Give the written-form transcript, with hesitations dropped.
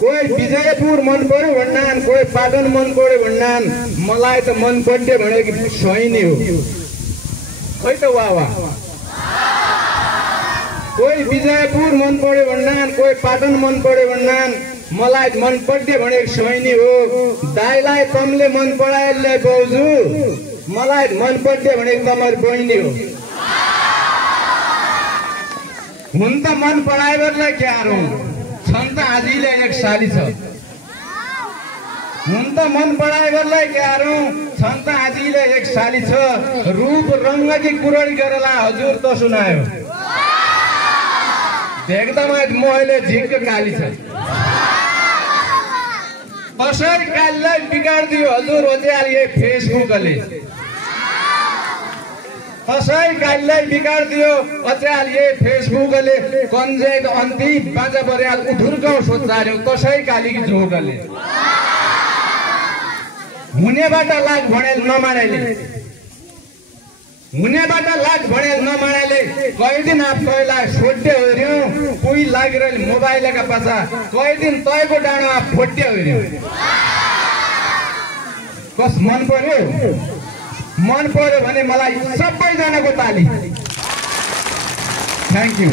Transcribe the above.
कोही विजयपुर मन पर्यो भन्नान्, कोही पाटन मन पर्यो भन्नान्, मलाई त मन पर्ने भनेको सैनी हो। खै त वाह। कोही विजयपुर मन पर्यो भन्नान्, कोही पाटन मन पर्यो भन्नान्, मलाई मन पर्ने भनेको सैनी हो। दाइलाई तमले मन पराएले बाउजू, मलाई मन पर्ने भनेको तमर बहिनी हो। हुन त मन पराएरलाई क्या हरौँ, छन् त आजैले एक साली छ। हुन त मन पराएरलाई क्या हरौँ, छन् त आजैले एक साली छ। रूप रङ्गकी कुरडी गरेला हजुर त सुनायो, देख्दामा मैले झिक्क काली छ। कसरी कालीलाई बिगाडिदियो हजुर ओज्याल यही फेसबुकले। कसै कालीलाई बिगाडिदियो अचाल यही फेसबुकले। कन्जेट अन्ति बाजा बर्याल उठुर्काउ सोचार्यो कसै कालीकी जोगले। हुनेबाट लाग भनेल नमानेले, हुनेबाट लाग भनेल नमानेले। कहि दिन आफैलाई सोड्टे हेर्यो, कोही लागिरहने मोबाइलका पाछा। कहि दिन तयको डाँडो आफ फोड्टे हेर्यो। कस मन पर्यो? मन पर्यो भने मलाई सबैजनाको ताली। Thank you.